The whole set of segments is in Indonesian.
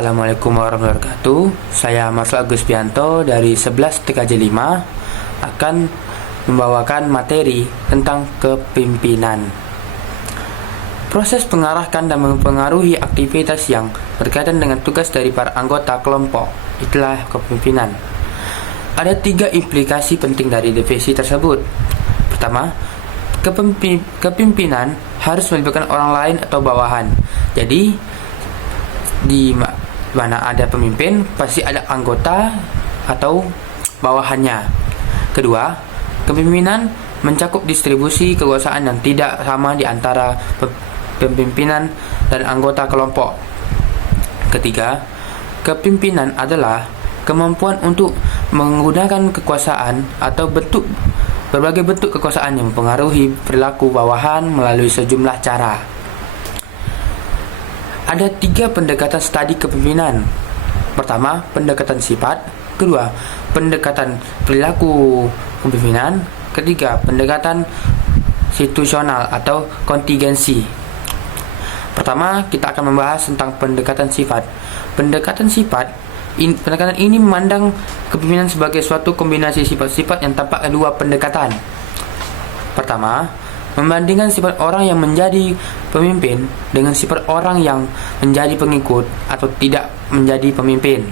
Assalamualaikum warahmatullahi wabarakatuh. Saya Marcel Agus Pianto dari 11 TKJ 5 akan membawakan materi tentang kepemimpinan. Proses mengarahkan dan mempengaruhi aktivitas yang berkaitan dengan tugas dari para anggota kelompok, itulah kepemimpinan. Ada 3 implikasi penting dari definisi tersebut. Pertama, kepemimpinan harus melibatkan orang lain atau bawahan. Jadi di mana ada pemimpin, pasti ada anggota atau bawahannya. Kedua, kepemimpinan mencakup distribusi kekuasaan yang tidak sama di antara pemimpinan dan anggota kelompok. Ketiga, kepemimpinan adalah kemampuan untuk menggunakan kekuasaan atau berbagai bentuk kekuasaan yang mempengaruhi perilaku bawahan melalui sejumlah cara. Ada 3 pendekatan studi kepemimpinan. Pertama, pendekatan sifat. Kedua, pendekatan perilaku kepemimpinan. Ketiga, pendekatan situasional atau kontingensi. Pertama, kita akan membahas tentang pendekatan sifat. Pendekatan ini memandang kepemimpinan sebagai suatu kombinasi sifat-sifat yang tampak dua pendekatan. Pertama, membandingkan sifat orang yang menjadi pemimpin dengan sifat orang yang menjadi pengikut atau tidak menjadi pemimpin.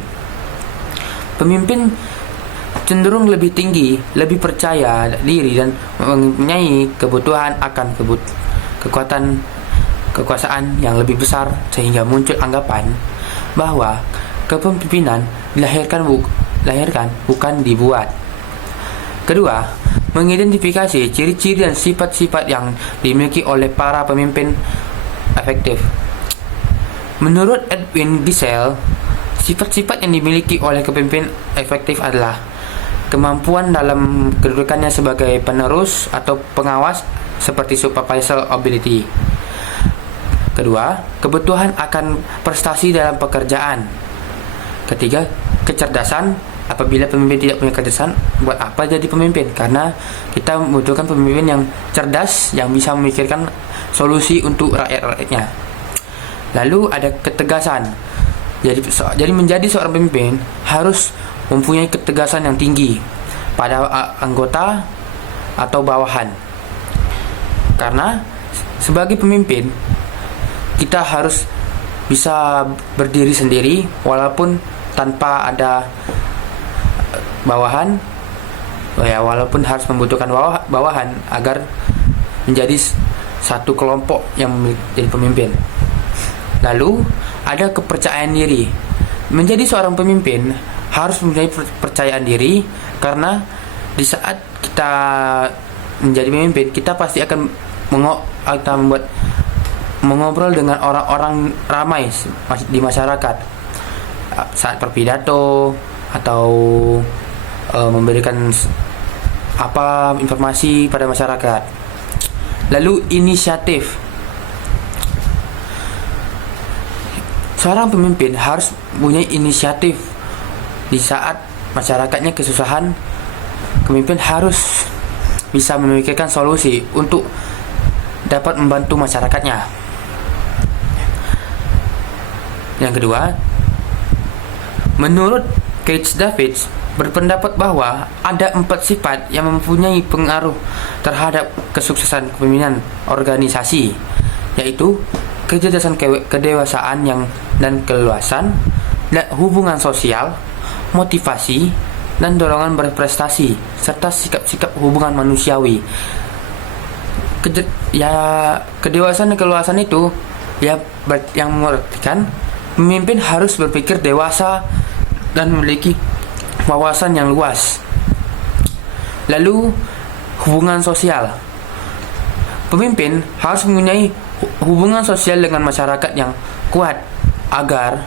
Pemimpin cenderung lebih tinggi, lebih percaya diri dan mempunyai kebutuhan akan kekuasaan yang lebih besar, sehingga muncul anggapan bahwa kepemimpinan dilahirkan bukan dibuat. Kedua, mengidentifikasi ciri-ciri dan sifat-sifat yang dimiliki oleh para pemimpin efektif. Menurut Edwin Gisel, sifat-sifat yang dimiliki oleh kepemimpin efektif adalah kemampuan dalam kedudukannya sebagai penerus atau pengawas seperti supervisor ability. Kedua, kebutuhan akan prestasi dalam pekerjaan. Ketiga, kecerdasan. Apabila pemimpin tidak punya kecerdasan, buat apa jadi pemimpin? Karena kita membutuhkan pemimpin yang cerdas, yang bisa memikirkan solusi untuk rakyat-rakyatnya. Lalu ada ketegasan. Jadi menjadi seorang pemimpin harus mempunyai ketegasan yang tinggi pada anggota atau bawahan. Karena sebagai pemimpin, kita harus bisa berdiri sendiri walaupun tanpa ada bawahan, walaupun harus membutuhkan bawahan agar menjadi satu kelompok yang menjadi pemimpin. Lalu ada kepercayaan diri. Menjadi seorang pemimpin harus mempunyai kepercayaan diri, karena di saat kita menjadi pemimpin, kita pasti akan mengobrol dengan orang-orang ramai di masyarakat saat berpidato atau memberikan informasi pada masyarakat. Lalu inisiatif. Seorang pemimpin harus punya inisiatif. Di saat masyarakatnya kesusahan, pemimpin harus bisa memikirkan solusi untuk dapat membantu masyarakatnya. Yang kedua, menurut Keith Davids berpendapat bahwa ada 4 sifat yang mempunyai pengaruh terhadap kesuksesan kepemimpinan organisasi, yaitu kecerdasan, kedewasaan dan keluasan, hubungan sosial, motivasi, dan dorongan berprestasi, serta sikap-sikap hubungan manusiawi. Kedewasaan dan keluasan itu yang mengartikan pemimpin harus berpikir dewasa dan memiliki wawasan yang luas. Lalu hubungan sosial. Pemimpin harus mempunyai hubungan sosial dengan masyarakat yang kuat agar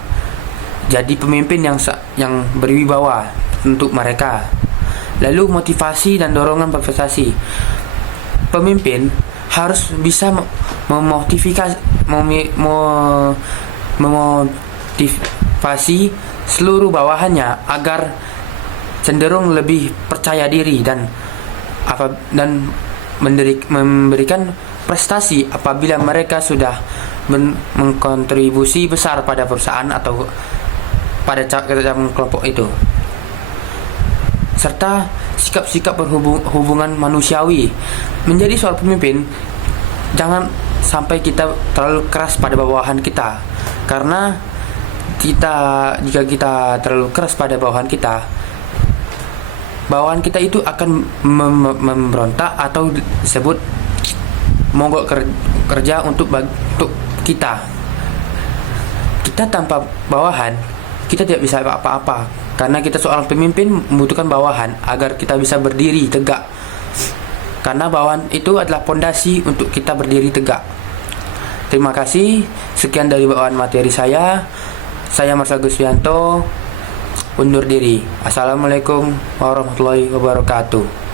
jadi pemimpin yang berwibawa untuk mereka. Lalu motivasi dan dorongan berprestasi. Pemimpin harus bisa memotivasi seluruh bawahannya agar cenderung lebih percaya diri dan memberikan prestasi apabila mereka sudah mengkontribusi besar pada perusahaan atau pada dalam kelompok itu, serta sikap-sikap hubungan manusiawi. Menjadi seorang pemimpin, jangan sampai kita terlalu keras pada bawahan kita, karena jika kita terlalu keras pada bawahan kita itu akan memberontak atau disebut mogok kerja untuk kita. Kita tanpa bawahan, kita tidak bisa apa-apa, karena kita seorang pemimpin membutuhkan bawahan agar kita bisa berdiri tegak, karena bawahan itu adalah pondasi untuk kita berdiri tegak. Terima kasih. Sekian dari bawaan materi saya. Saya Mas Agus Wianto undur diri. Assalamualaikum warahmatullahi wabarakatuh.